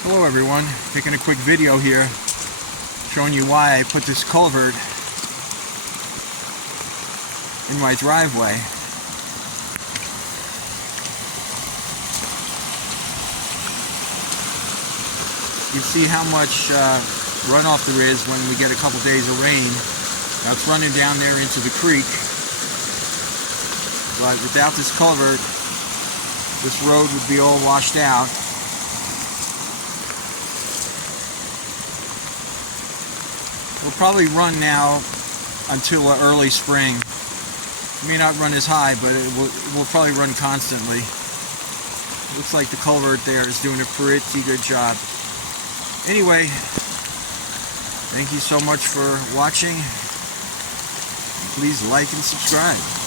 Hello everyone, making a quick video here showing you why I put this culvert in my driveway. You see how much runoff there is when we get a couple days of rain. Now it's running down there into the creek, but without this culvert this road would be all washed out. We'll probably run now until early spring. It may not run as high, but it will probably run constantly. Looks like the culvert there is doing a pretty good job. Anyway, thank you so much for watching. Please like and subscribe.